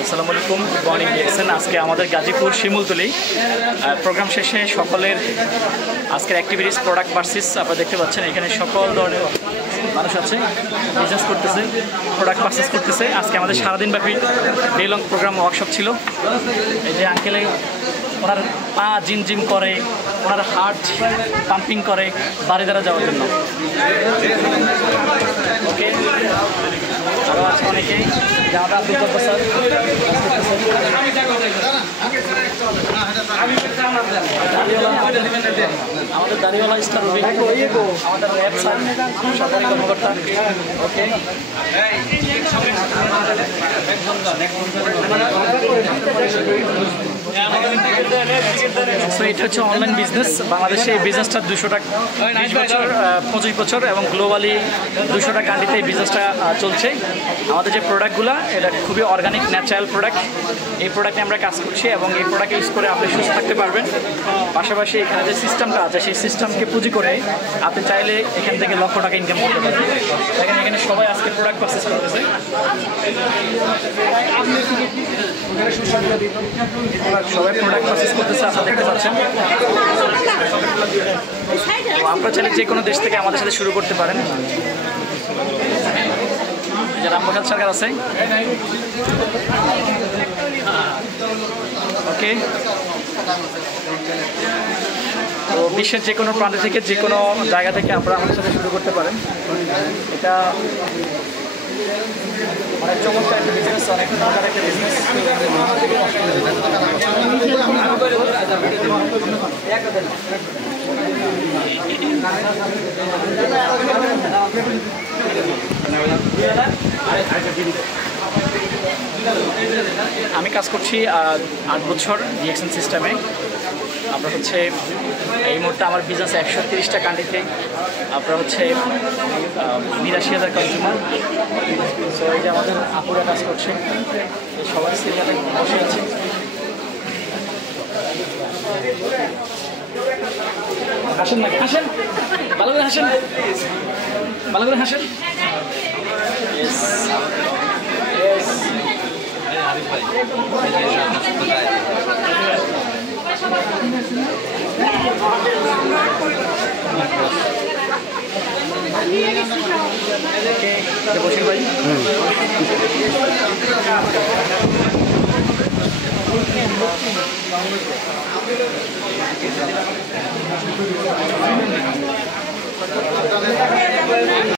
আসসালামু আলাইকুম, good morning DXN. আজকে আমাদের গাজীপুর শিমুলতলি প্রোগ্রাম শেষে সকলের আজকের অ্যাক্টিভিটিস প্রোডাক্ট পারচেজ আপনারা দেখতে পাচ্ছেন। এখানে সকল ধরনের মানুষ আছে, বিজনেস করতেছে, প্রোডাক্ট পারচেজ করতেছে। আজকে আমাদের সারাদিনব্যাপী ডে লং প্রোগ্রাম ওয়ার্কশপ ছিল। এই যে আঙ্কেলে ওনার পা জিম করে, ওনার হার্ট পাম্পিং করে বাড়ি দ্বারা যাওয়ার জন্য। ওকে, আরও আছে অনেকেই, যারা আব্দুল জব্বার স্যার আমাদের দাড়িওয়ালা স্টার রবি, আমাদের র্যাব স্যার সরকারি কর্মকর্তা। ওকে, সো এটা হচ্ছে অনলাইন বিজনেস। বাংলাদেশে এই বিজনেসটা 25 বছর এবং গ্লোবালি 200টা কান্ট্রিতে এই বিজনেসটা চলছে। আমাদের যে প্রোডাক্টগুলো এটা খুবই অর্গানিক ন্যাচারাল প্রোডাক্ট। এই প্রোডাক্টে আমরা কাজ করছি এবং এই প্রোডাক্ট ইউজ করে আপনি সুস্থ থাকতে পারবেন। পাশাপাশি এখানে যে সিস্টেমটা আছে সেই সিস্টেমকে পুঁজি করে আপনি চাইলে এখান থেকে লক্ষ টাকা ইনকাম করতে পারবেন। দেখেন এখানে সবাই আজকে প্রোডাক্ট পারচেজ করতেছে। সবাই প্রোডাক্ট পারচেজ করতেছে, আপনারা দেখতে পাচ্ছেন। আপনারা চাইলে যে কোনো দেশ থেকে আমাদের সাথে শুরু করতে পারেন। যারা রামপ্রসাদ সরকার আছে, ওকে। তো বিশ্বের যে কোনো প্রান্ত থেকে, যে কোনো জায়গা থেকে আপনারা আমাদের সাথে শুরু করতে পারেন। এটা অনেক চমৎকার একটা বিজনেস, অনেক মজার একটা বিজনেস। আমি কাজ করছি 8 বছর ডিএক্সএন সিস্টেমে। আপনার হচ্ছে এই মুহূর্তে আমার বিজনেস 130টা কান্ট্রিতে। আপনার হচ্ছে 82,000 কনজিউমার। সো এই যে আমাদের আপুরা কাজ করছে, সবাই সিরিয়ালে বসে আছে। হাসেন নাকি? হাসেন, ভালো করে হাসেন, ভালো করে হাসেন। বসির ভাই,